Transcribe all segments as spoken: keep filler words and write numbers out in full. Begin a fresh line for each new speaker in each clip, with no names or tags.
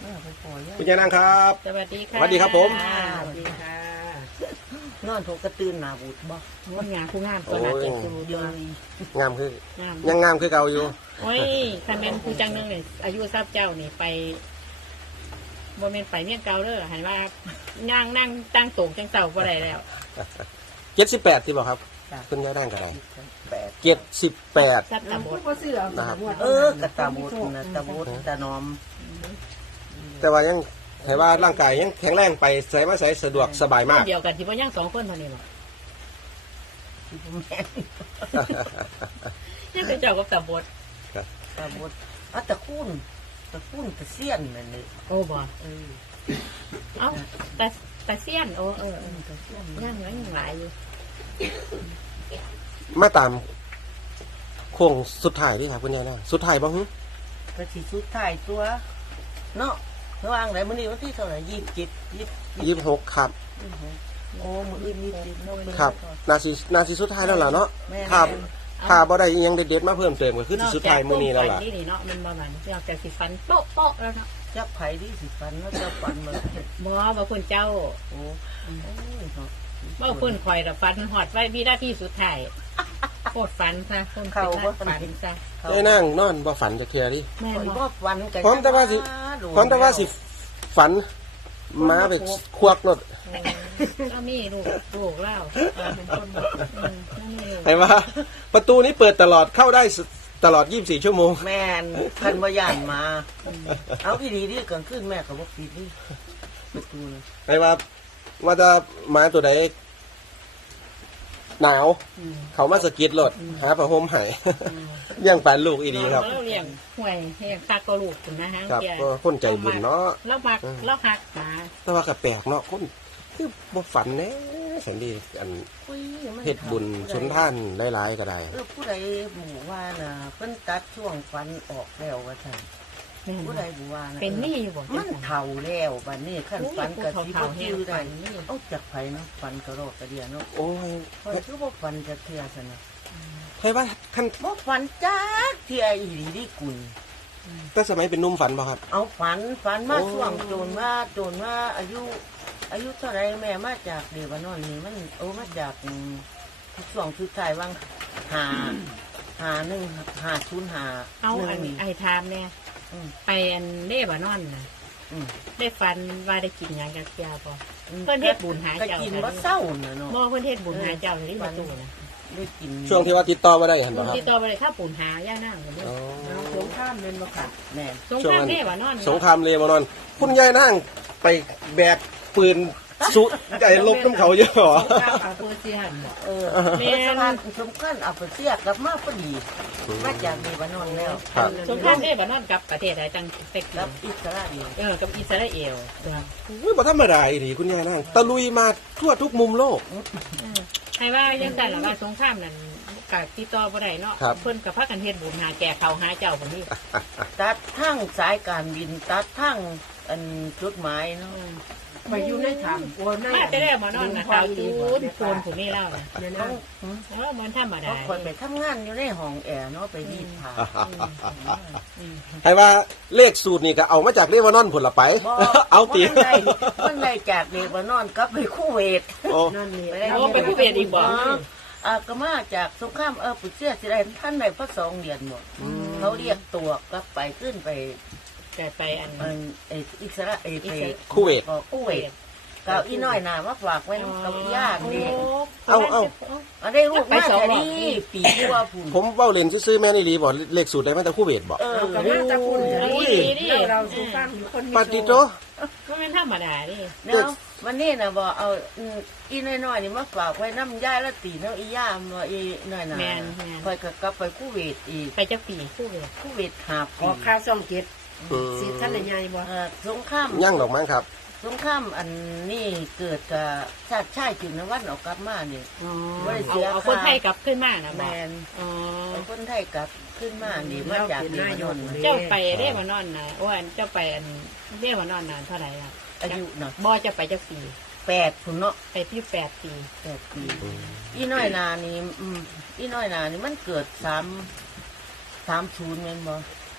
คุณยายนางครับ
สวัสดีค่ะ
สวัสดีครับผม
สวัสดีค่ะ
นอนถูกกระตื้นหนาบูดบ่
งดงามผู้งามตัวหนาเจ็บตัว
เย
เดียว
อะ
งามคือ
งาม
ยังงามคือเก่าอยู่
โอ้ยถ้าเป็นผู้จังนึงเนี่ยอายุทราบเจ้านี่ไปบ่แม่นไปเมียนเก่าเด้อหันว่าย่างนั่งตั้งโต่งจังเต่าบ่ได้แล้ว
เจ็ดสิบแปดที่บอกครับคุณยายนางก็ได้
แปด
เจ็ดสิบแปด
ซัดตะบด
นะครับ
เออกระตาบูดนะตาบูดตานอม
แต่ว่ายังแต่ว่าร่างกายยังแข็งแรงไปใส่มาใส่สะดวกสบายมาก
เดียวกันที่ว่าย่างสองคนเท่านี้หรอ
แม่
ยังเป็นเจ้ากับตะบด
ตาบูดอ่ะตะคุ้นตะคุ้นตะเสี้ยนนั่นนี่
โอ้บ่
เออ
เอ้าตะตะเสี้ยนโอ้เออเออ
ตะเสี้ยน
ย่างเหมือนย่างหลายอยู่
มาตามโค้งสุดท้ายที่ครับคุณยายนางสุดท้ายบ้างฮึ
กระสีชุดถ่ายตัวเนาะระหว่างไหนมื้อนี้วันที่เท่าไหร่ยี่สิบเจ็ดยี่สิบ
ยี่สิบหกครับ
โอ้มื้ออื่นยี่สิบเนาะ
ครับนาซีนาซีสุดท้ายแล้วล่ะเนาะ
แม่
ครับถ้าบ่ได้อิหยังเด็ดๆมาเพิ่มเติมก็คือที่สุดท้ายมื้อนี้แล้วล่ะ
นอกจากต้มไก่นี่เนาะมันบ่มันนอกจากสิฟันโป๊ะโป๊ะแล้วเนาะ
จับไผ่ที่สิฟันเนาะจับฟันมา
บ่ว่าคุณเจ้า
โอ้โอ้ยเนาะ
บ่คุณคอยแต่ฟันหอดไว้วินาทีสุดท้ายโคตรฟันซะคนเป็นนักฟันซะ
ยายนางนอนบ่ฝันจะเคลียร์ดิ
แม่
ข่อย
น
บ่
บ่
ฟันกัน
พร้อมแต่ว่าสิพร้อมแต่ว่าสิฝันมาไปควักรถ
ก็มีลูกลูกเล่าเออเป็นคนบอกอืมนั่นนี่ลูก
เห็นว่าประตูนี้เปิดตลอดเข้าได้ตลอดยี่สิบสี่ชั่วโมง
แม่นคันบ่ย่านมา เอาพี่ดีดีกลางคืนแม่ก็บ่ปิดนี่ประตูนะ
เห็นว่าว่าจะมาตัวใดหนาว
อืม
เขามาสะกิดรถหาผ้าห่มให้เลี้ยงแฟนลูกอีดีครับ
เราเลี้ยงห่วยเลี้ยงตากระลูกถึงนะฮะ
ครับ
แก
ก็คนใจบุญเนาะ
เรามักเราหักหมา
แต่ว่าก็แปลกเนาะคนคือบ่ฝันแน่สันดีอัน
อุ้ยมัน
เฮ็ดบุญชนท่านหลายๆก็ได้
เออผู้ใดหมู่ว่าน่ะเพิ่นตัดช่วงฟันออกแล้วว่าซั่น
แม่น
ผู้
บ่
ใดบ่ว่านะ
เป็นนี่อยู่บ่
มันเฒ่าแล้วบัดนี้คันฟันก็สิบ่จื้อได้
นี่
เอาจากไผเนาะฟันกระโดดกระเดียเนาะ
โอ้ย
ข่อยคือบ่ฟันจะเทื่อซั่นน่ะ
ใครว่าท่าน
บ่ฟันจักเที่ยอีหลีดิกุล
แต่สมัยเป็นหนุ่มฝันบ่ครับ
เอาฝันฝันมา
โอ้
ช่วงโจนว่าโจนว่าอายุ อายุเท่าไรแม่มาจากเดบานอนนี่มันโอ้มาจากอืมช่วงสุดท้ายว่างหาหาหนึ่งหาชุนหา
เอา
หนึ่ง
อัน
นี่
ไอ้ทามเนี่ย
อืม
ไปอันเล่บานอนน่ะ
อืม
ได้ฟันว่าได้กินหยังกับยาบ่ เพิ่นเฮ็ดบุญหาเจ้า
ก็กินว่าเศร้าเนอะเนาะ
บ่เพิ่นเฮ็ดบุญหาเจ้าที่ประตูนะ
ได้กิน
ช่วงที่ว่าติดต่อมาได้เห็นบ่ครับ
ที่ต่อไปเลยข้าปูนหาย่านั่งกันด้วย
อ๋อ
สงข้ามเป็นบ่ค่ะแม่
สงครามเล่บานอน
สงครามเลบานอน คุณยายนั่งไปแบกปืนสุดใหญ่ลบน้ำเขาเยอะเหรอ
สงครามอาโปเซียนบ่
เออ
แม่
สะพานสมคัญเอาไปเสียกลับมาพอดีมาจากเดบานอนแล้ว
ครับ
สงครามเล่บานอนกับประเทศใดจังเต็ก
กับอิสราเอล
เออกับอิสราเอล
อุ้ยบ่ธรรมดาอีหลีคุณยายนั่งตะลุยมาทั่วทุกมุมโลก
ให้ว่ายังแต่ละว่าสงครามนั่นกะติดต่อบ่ได้เนาะ
ครับ
เพิ่นกับพากันเฮ็ดบุญหาแก่เขาหาเจ้าคนนี้
ตัดทั้งสายการบินตัดทั้งอันจุดหมายเนาะ
ไปอยู่ในถ้ำโอ้ใน
มาแต่ได้มานอนนะสาวจูนโคนผู้นี้เล่าน่ะ
เนี่ย
เขา
นะ
เออมันธรรม
เขา
ดา
คนไปทำงานอยู่ในห้องแอร์เนาะไปรีดผ้า
ให้ว่าเลขสูตรนี่ก็เอามาจากเลบานอนผลละไป
บ่
เอาตี
มันได้มันได้จากเดบานอนกลับไปคูเวต
โอ้
นั่นนี่
ได้
โอ้ไปผู้เวรอีกบ่
อ่าก็มาจากสงครามเออปุเสียสิได้ท่านได้พระสองเดือนหมดเขาเรียกตัวกลับไปขึ้นไป
แต่ไปอัน
เอ่อไอ้อิสราเอลไป
คูเวต
ก็คูเวตเก่าอีน้อยหนามาฝากไว้น้ำเกาย่างนี่
เอาเอา
อันได้ลูกมาแต่นี่ปีกว่าพุ่น
ผมเว้าเล่นซื่อๆแม่นอี่ลีบอกเลขสูตรได้มาแต่คู่เวทบอก
เออ
เอากระมาตะคุณเราเราสุฟังคนมี
ปฏิโต
ก็เป็นธรรมดาดิ
เนาะวันนี้นะบอกเอาอืมอีน้อยๆนี่มาฝากไว้น้ำย่าละตีเนาะอีย่ามว่าอีน้อยหนา
แมนแมน
คอยก็กลับไปคูเวตอีก
ไปจักปีผู้เวร
คูเวตหา
อ
ปี
อกข้าวซ่องเจ็ด
อืม
สีท่านใหญ่บ่
เอ่อสงคราม
ย่างดอกไม้ครับ
สงครามอันนี้เกิดกับชาติชายจุนวันออกกลับมาเนี่ย
อ๋อ
บ่ได้
เอา
เสีย
เอา
ค่า
คนไทยกลับขึ้นมานะ
แม
บ่
น
อ๋อ
เอาคนไทยกลับขึ้นมานี่มาจากเดมานอน
เจ้าไปเรียกมานอนนะอ้วนเจ้าไปอันเรียกมานอนนานเท่าไหร่ล่ะ
อายุเนาะ
บ่จะไปจักปี
แปดพุ่นเนาะ
ไปพี่แปดปี
แปดปีอีน้อยนานี่อืมอีน้อยนานี่มันเกิดสามสามศูนย์แม่นบ่
อ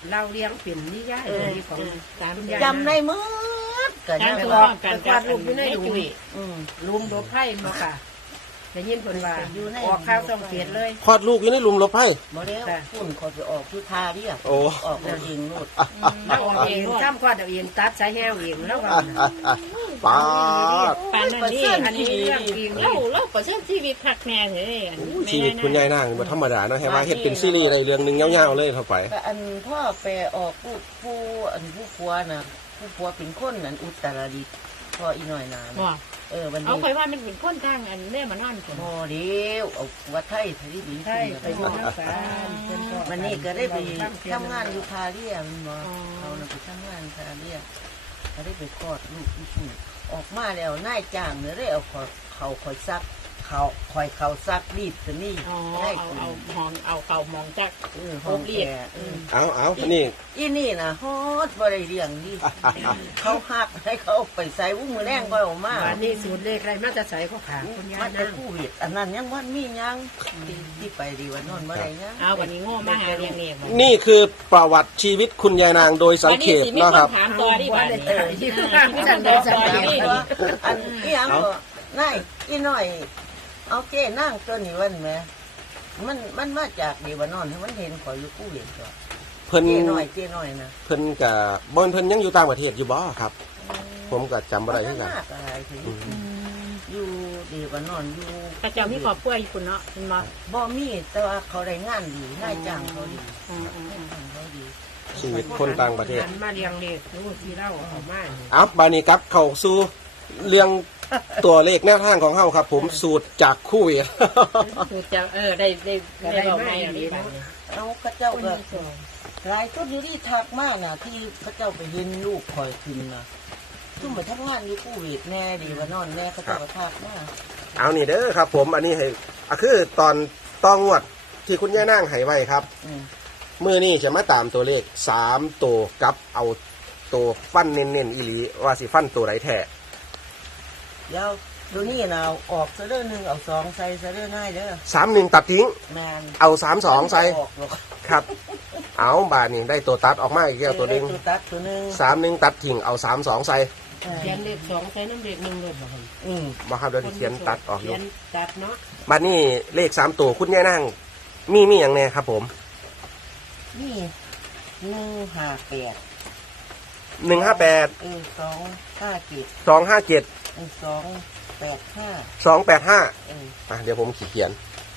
เราเลี้ยงเป็นนิยาย
เออ
ของ
ตาม
คุณยาย
จำได้หมืดก็
จา
ยั
ง
ง
ถูก
ว่า
ต้องกัน
วาดรูปอยู่ในหลุม
จุ้ย
อืม
ลุมโดไพ่มาค่ะได้ยินคนว่า
อยู่ใน
ออกข้าวต้องเสียเลย
คลอดลูกอยู่ในหลุมหลบภัย
บ่แล้ว
ค่ะ
คุณเขาจะออกที่ทาเรียก
โอ้
ออกเราเองโนด
เราออกเองซ้ำควาดเอาเองตัดสายแห้วเองแล้วก็
ป้าด
ปานนั่นนี่อันนี้เรื่องจริงเล่าเล่าประเสริฐชีวิตคักแน่เลยอัน
อู้ชีวิตคุณยายนางนี่บ่ธรรมดาเนาะให้ว่าเฮ็ดเป็นซีรีส์อะไรเรื่องหนึงยาวๆเลยเข้าไป
แต่อันพ่อแปลออกผู้ผู้อันผู้ผัวน่ะผู้ผัวเป็นคนอันอุตรดิตถ์พ่ออีหน่อยนาน
ว่า
เออวัน
เอา
นี้
คอยว่ามันเป็นคนทางอันเล่มานอนคน
พอเดียวเอาวัดไทยไทยดี
ใช่ไปอยู่น้ำกันเป็นพ่อ
วันนี้ก็ได้ไปทำงานอยู่ทาเรียมันบ่เขาน่ะไปทำงานทาเรียก็ได้ไปคลอดลูกที่นี่ออกมาแล้วนายจ้างเนี่ยได้เอาเขาเขาคอยซักเขาคอยเขาซักรีดตัวนี้
อ๋อ
ได้
เอาเอามองเอาเก่ามองจัก
เออห้องแก่เออ
เอาเอานี่
อีนี่นะฮอดบ่ได้เลี้ยงดิเขาหักให้เขาไปใส่วุ้งมือแรงก็ออกมา
วันนี้สูตรเลขอะไรมาจะใส่ข้อขาคุณยา
มั
ย
น
นะ
จะคู่เวียดอันนั้นยังวันมียังที่ไปดีวันนอนบ่ได้ยัง
เอาวันนี้โง่มาหาเรียงเนี่ย
นี่คือประวัติชีวิตคุณยายนางโดยสัง
วัน
เข
นี้
ป
สิมี
เนาะ
ค
ครั
น
บ
ถามต่อที่บ้านนี่
เออที่ข้างกันโดนสัญญา
อันนี้ยังก็นายอีหน่อย เอาเจ้นั่งตัวนี้วันแม่มันมันมาจากดีวันนอนให้มันเห็นขอยอยู่คู่เวียดก่อน
เพิ่น
เจ้น้อยเจ้น้อยนะ
เพิ่นก็บ่เพิ่นยังอยู่ต่างประเทศอยู่บ่ครับ ผมก็จำบ่ได้คือกัน
มากอะไรคืออยู่ดีวันนอนอยู่
พระเจ้ามีครอบครัวอยู่คุณเนาะคุณมา
บ่มีแต่ว่าเขาได้งานดีนายจ้างเขาดี
อืมอืม
นาย
อืม
จ้างเขาดี
ชีวิตคนต่างประเทศ
หันมาเลี้ยงเลขรู้ที่เล่าออกมา
อัพบานี้ครับเข้าสู่เรื่องตัวเลขแนวทางของเฮาครับ ผมสูตรจากคู่เวียด
คือจะเออได้ได้ได้บอกไม่อย่างนี้บ้าง
เอาพระเจ้าก็หลายคนอยู่ที่ทักมากนะที่พระเจ้าไปเห็นลูกคอยขึ้นนะทุ่มไปทั้งงานอยู่คู่เวียดแน่ดีว่านอนแน่พระเจ้าก็ทักมาก
เอานี่เด้อครับ ผมอันนี้ให้อ่ะคือตอนต้องงวดที่คุณย่านางให้ไว้ครับ
อืม
มื้อนี้จะมาตามตัวเลขสามตัวกับเอาตัวฟันเน้นๆอีหลีว่าสิฟันตัวไหนแท้
เดี๋ยวดูนี่นะเอาออกเสเดอร์หนึ่งเอาสองใส่เสเดอร์ง่ายเด้อ
สามหนึ่งตัดทิ้ง
แมน
เอาสามสองใส่
ออกหรอก
ครับ เอาบาทนี่ได้ตัวตัดออกมาอีกแล้วตัวหนึง
ตัวตัดตัวหนึ่ง
สามหนึ่งตัดทิ้งเอาสามสองใส่
เขียนเลขสองใส่น้ำเลขหนึ่งเลยบ่ครับ
อืม
บ่ครับเดี๋ยวสิเขียนตัดออกอ
เขี
ยู่
ยนตัดเนาะ
บาทนี้เลขสามตัวคุณย่านางมีมีอย่างแน่ครับ ผม
นี่หนึ่งห้าแปด
หนึ่งห้าแปด
เออสองห้าเจ็ด
สองห้าเจ็ด
เออสองแปดห้า
สองแปดห้า
เออ
อ่ะเดี๋ยวผมขีดเขียน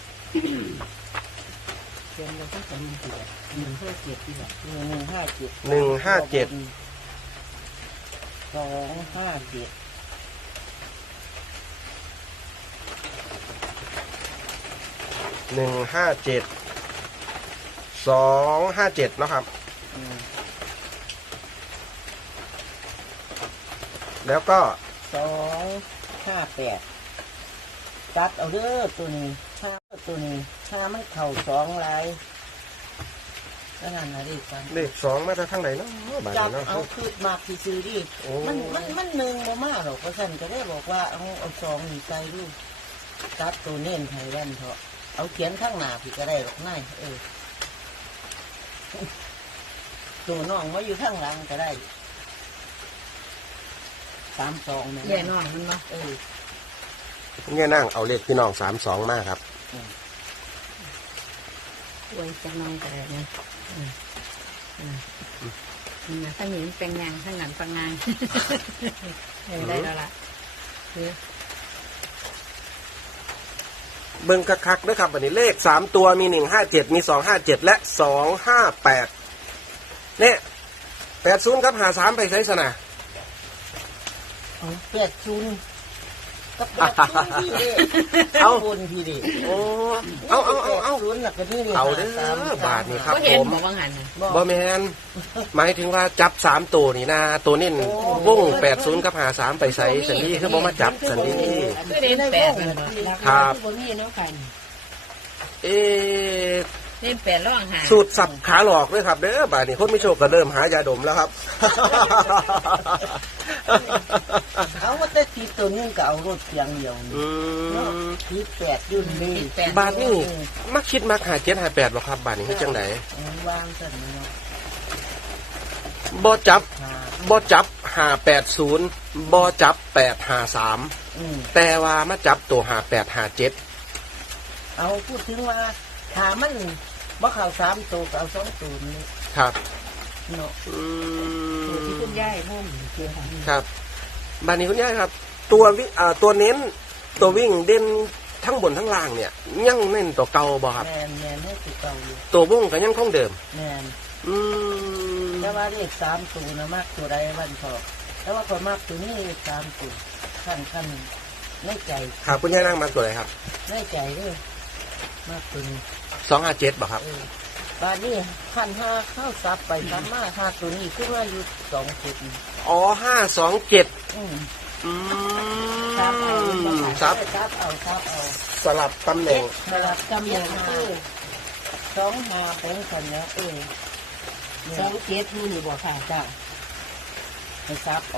เขียนเลยตั้งแต่หนึ่งเจ็ดหนึ่งห้าเจ็ดที่แบบ
หนึ่งห้าเจ็ด
หนึ่งห้าเจ็ด
สองห้าเจ็ด
หนึ่งห้าเจ็ดสองห้าเจ็ดนะครับ
อืม
แล้วก็
สองห้าแปดตัดเอาเด้อตัวนี้ห้าตัวนี้ห้ามันเข่าสองลายแล้วนั่นนะดิกัน
เลขสองมาจากทางไหนเนาะบาท
จับ
นี้เนาะ
เอาคืดมากที่ซื้อดิ
โอ้
มันมันมันหนึ่งบ่มากหรอกเพราะฉันก็ได้บอกว่าเอาเอาสองนี่ใส่ดูตัดตัวเน้นไทยแลนด์เถอะเอาเขียนข้างหน้าพี่ก็ได้หรอกนายเออตัวน้องมาอยู่ข้างหลังก็ได้สามสองเนี่ย
แย่นอนมันมา
เออ
เนี่ยนั่งเอาเลขพี่น้องสามสองมาครับ
อวยจังนองแต่เนี่ยอืมอืมอืมถ้าหนีมันเป็นงานถ้าหนันปังงานเออได้แล้วล่ะคือ
เบิ่งคักๆนะครับวันนี้เลขสามตัวมีหนึ่งห้าเจ็ดมีสองห้าเจ็ดและสองห้าแปดเนี่ยแปดศูนย์ครับหาสามไปใช้สนะ
เอาแปดชุนก็แปดชุนพี่เด้เอาบนพี่เด้
โอ้เอาเอาเอาเอา
ชุนหนักกว่านี้ดิ
เอาเด้อบาทนี่ครับ
ก็เห็น
ผม
บอกว่างันน่ะ
บอแมนหมายถึงว่าจับสามตัวนี่นะตัวเน้นวงแปดศูนย์กับหาสามไปใส่สันดีคือบ่มาจับสันดี
ก็เล่นแปดมันบ่
ครับ
บ่มีเนาะกัน
เอ๊ะ
เล่นแปดระหว่างหา
สูตรสับขาหลอกด้วยครับเด้อบาดนี้คนไม่โชคก็เริ่มหายาดมแล้วครับ
เอาว่าแต่ทีตัวนึงก็เอารถเพียงเดียวนี่
อืม
ทีแปดยุ่นนี่
แปด
บาทนี่มักคิดมักหาเจ็ดหาแปดหรอครับบาทนี้คือจังได
เอาวางสั่นเนาะ
บ่จับ
หา
บ่จับห้าแปดศูนย์บ่จับแปดห้าสาม
อืม
แต่ว่ามาจับตัวห้าแปดห้าเจ็ด
เอาพูดถึงว่าถ้ามันบ่เข้าสามตัวก็เอาสองตัวนี่
ครับ
เนาะ
อื
สูตรที่
ม
คุณยายมุ่งเกี่ยวกับ
ครับบานนี้คุณย่าครับ ตัววิอ่าตัวเน้นตัววิ่งเด่นทั้งบนทั้งล่างเนี่ยยังเน้นตัวเก่าบ่ครับ
แมนแมนให้ติดเก่าอยู่
ตัววงก็ยังคงเดิม
แมน
อืม
แต่ว่าเลขสามตัวนะมากตัวใดวันพอแต่ว่าพอมากตัวนี้เลขสามตัวขั้นขั้นในใจ
ครับคุณย่านั่งมาตัวไหนครับ
ในใจเลยมากตัวนี้
สองห้าเจ็ดบ่ครับ
เออบ้านนี้ขั้นห้าเข้าซับไปซับมาห้าตัวนี้ขึ้นมาอยู่สองจุด
อ๋อห้าสองเจ็ด
อืม
อืม
ซับเอา
ซับ
ซับเอาซับเอา
สลับตำแหน่ง
สลับจำยังห้าสองห้าเป็นคนแล้วเออ
สองเจ็ดนี่นี่บอกค่ะ
จ้าไปซับเอา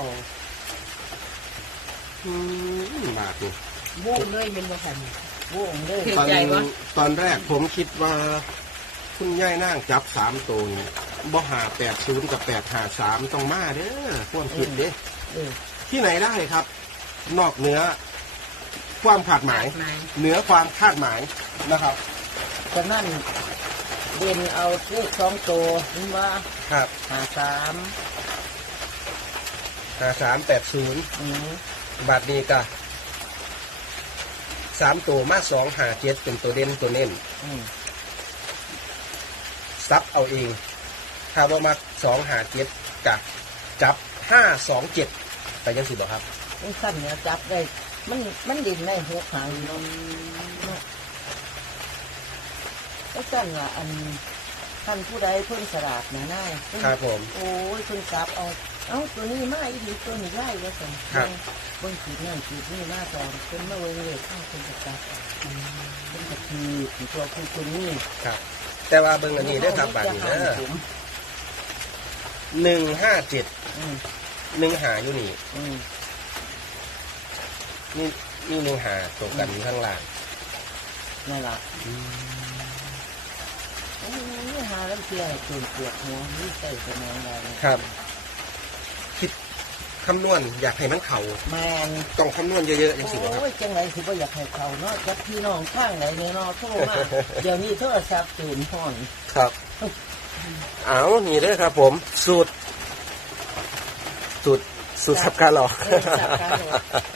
อืมบาทนี่
มุ่งเลยเป็นบอกค่ะ
วงเลย
ตอนตอนแรกผมคิดว่าคุณย่ายนั่งจับสามตัวนี่บ่หาแปดศูนย์กับแปดหาสามต้องมาเด้อความคิดเด้
เออ
ที่ไหนได้ครับ นอกเหนือความคาดหมาย
หมาย
เหนือความคาดหมายนะครับ
ฉะนั้นเด่นเอาเลขสองตัวนี่ว่า
ครับ
หาสาม
หาสามแปดศูนย์
อืม
บาทนี้ก็สามตัวมาสองหาเจ็ดเป็นตัวเด่นตัวเน้น
อืม
ซับเอาเองถ้าว่ามาสองหาเจ็ดกับจับห้าสองเจ็ดแต่ยังสิบอกครับ
นี่ขั้นเนี่ยจับได้ มันมันเด่นได้หกหางอยู่เนาะเนาะไอ้ขั้นว่าอันขั้นผู้ใดเพิ่นสลาดนะนายเพิ่น
ครับผม
โอ้ยเพิ่นจับเอาเอ้าตัวนี้มาอีกทีตัวนี้ไล่แล้วสิ
ครับ
เพิ่นขีดนั่นขีดนี่มาตอนเพิ่นมาเวงเลยข้าวเพิ่นจะจับเอาเพิ่นจะขีดขีดตัวคือตัวนี้
ครับ แต่ว่าเบิ่งอันนี้เด้อครับบาทนี้เด้อหนึ่งห้าเจ็ด
อืม
หนึ่งหาอยู่นี่
อืม
นี่นี่หนึ่งหาตกกันอยู่ข้างล่าง
นั่นล่ะโอ้ยหาแล้วเสียให้ตื่นเปียกหัวนี่ใส่สมองได้เลย
ครับ คิดคำนวณอยากให้มันเข่า
แมน
ต้องคำนวณเยอะๆจังสิบ่ครับ
โอ้ยจังไรสิบ่อยากให้เขาเนาะจักพี่น้องข้างไหนเนี่ยเนาะโทรมาเดี๋ยวนี้โทรศัพท์ตื่นห้อน
ครับ เอานี่เด้อครับ ผม สูตร สูตร สูตรสับการหลอก
เออสับการหลอก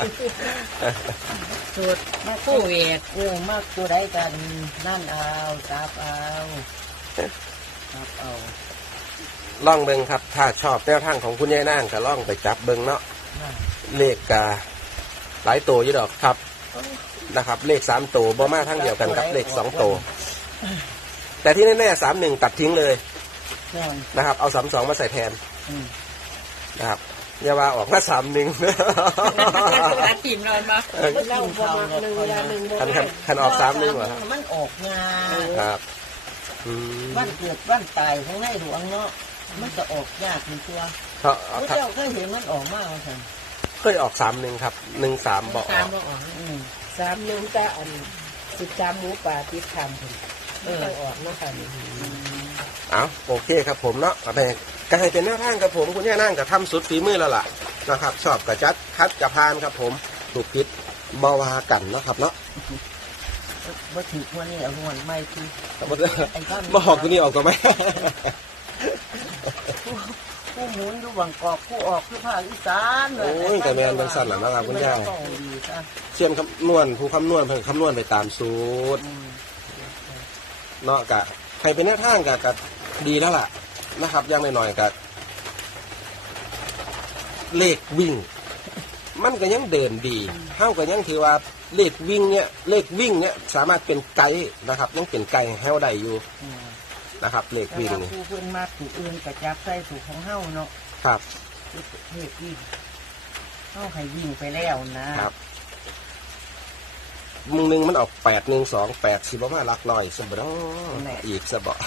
สูตรคู่เวท
เรื่องมากตัวใดกันนั่นเอาจับเอาจับเอา
ล่องเบิงครับ ถ้าชอบแนวทางของคุณยายนางก็ล่องไปจับเบิงเนาะ
น่ะ
เลขกาหลายตัวอยู่ดอกครับ นะครับ เลขสามตัวบ่มาทั้งเดียวกันกับเลขสองตัวแต่ที่แน่ๆสามหนึ่งตัดทิ้งเลย
แม่น
นะครับ เอาสามสองมาใส่แทน
อืม
นะครับอย่าว่าออกมาสามหนึ่ง
ตัดทีมนอนมา
เล่าประมาณหนึ่งเวลาหนึ่ง
คันคันคันออกสามหนึ่งเหรอครับ
มันออกงา
ครับอืม
บ้านเกิดบ้านตายของในหลวงเนาะมันจะออกยากเป็นตัว
เขา
พระเจ้าเคยเห็นมันออกมากเลย
เคยออกสามหนึ่งครับหนึ่งสามบอกอ
ตา
อ
ม
ก
บอกอ๋อ
อืม
สามหนึ่งจะอันสิบสามหมูป่าติดคำผม
เออ
ไม่ออกเนาะค่ะนี่
เอาโอเคครับผมเนาะแต่ก็ให้เป็นแนวทางกับผมคุณย่านั่งกับทำสุดฝีมือแล้วล่ะนะครับ ชอบกับจัดคัดกับพานครับผมถูกพิษบาวากันเนาะครับเนาะ
บ่ถือว่านี่เอาหวนไม่คือ ไอ้ก้อน
มาหอกตัวนี้ออกตัวไหม
ผู้หมุนอยู่บางกอกผู้ออกผู้ภาคอีสาน
โอ้ยแต่แม่นเป็นสั้นหล่ะนะครับคุณย่า
มันต้องดีซะ
เชื่อมคำนวณผู้คำนวณเพิ่งคำนวณไปตามสูตร
อืม
เนาะกะใครเป็นแนวทางกะกะดีแล้วล่ะนะครับอยังหน่อยๆกะเลขวิ่ง มันก็ยังเดินดีเท่ากับยังถือว่าเลขวิ่งเนี่ยเลขวิ่งเนี่ยสามารถเป็นไกด์นะครับ ยังเป็นไกด์ให้เฮาได้อยู่
อืม
นะครับ เลข
แต่
วิ่ง
ว่า
นี่
ผู้เพิ่นมาถูกอื่นกระจับใส่ถูกของเฮาเนาะ
ครับ
เฮ็ดวิ่งเฮาให้วิ่งไปแล้วนะครับ
มึงหนึ่งมันออกแปดหนึ่งสองแปดสิบประมาณหลักร้อยสบเนาะอีกสบ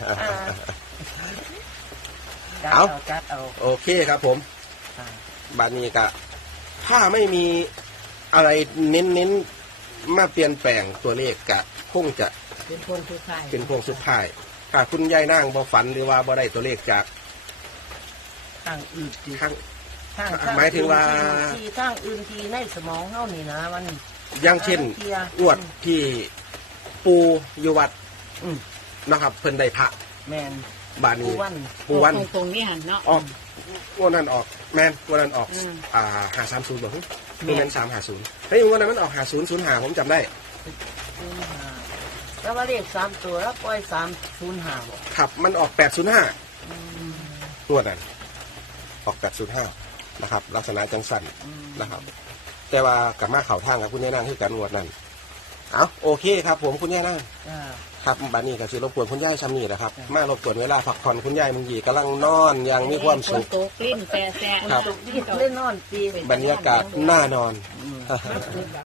จัด
เอา
เอาจัดเอา
โอเคครับผม
อ่า
บานนี้กะถ้าไม่มีอะไรเน้นๆมาเปลี่ยนแปลงตัวเลขกะคงจะ
เป็นคนทุกท่าย
เป็นพวงสุดท้ายถ้าคุณยายนางบ่ฝันหรือว่าบ่ได้ตัวเลขจาก
ทางอื่นดิ
ทาง
ทาง
หมายถึงว่า
ที่ทางอื่นที่ในสมองเฮานี่นะมัน
อย่างเช่น
เที่ย
งวดที่ปูอยู่วัด
อืม
นะครับเพิ่นได้พระ
แมน
บาด
ปู
นี้
วัน
ปูวัน
ตรงตรงๆนี่หันเนาะ
ออกงวดนั้นออกแม่นงวดนั้นออก
อืม
อ่าหาสามศูนย์บอกนี่เงินสามหาศูนย์เฮ้ยงวดนั้นมันออกหาศูนย์ศูนย์หาผมจำได้
ศูนย์ห้าแล้วว่าเลขสามตัวแล้วปล่อยสามศูนย์ห้าบอก
ครับมันออกแปดศูนย์ห้า งวดนั้นออกแปดศูนย์ห้านะครับ ลักษณะจังสันนะครับ แต่ว่ากับมาเข่าทางกับคุณย่านางที่กันงวดนั้นเอาโอเคครับ ผมคุณย่านาง
อ่า
ครับบัดนี้ก็สิรบกวนคุณย่ายชำนี่แหละครับ มารบกวนเวลาพักผ่อนคุณย่ายมึงยีกำลังนอนอย่างมีความสุข
ฝนตกลิ้นแปะแปะ
ครับ
ตกที่เล่นนอนปี
บรรยากาศน่านอน
อืม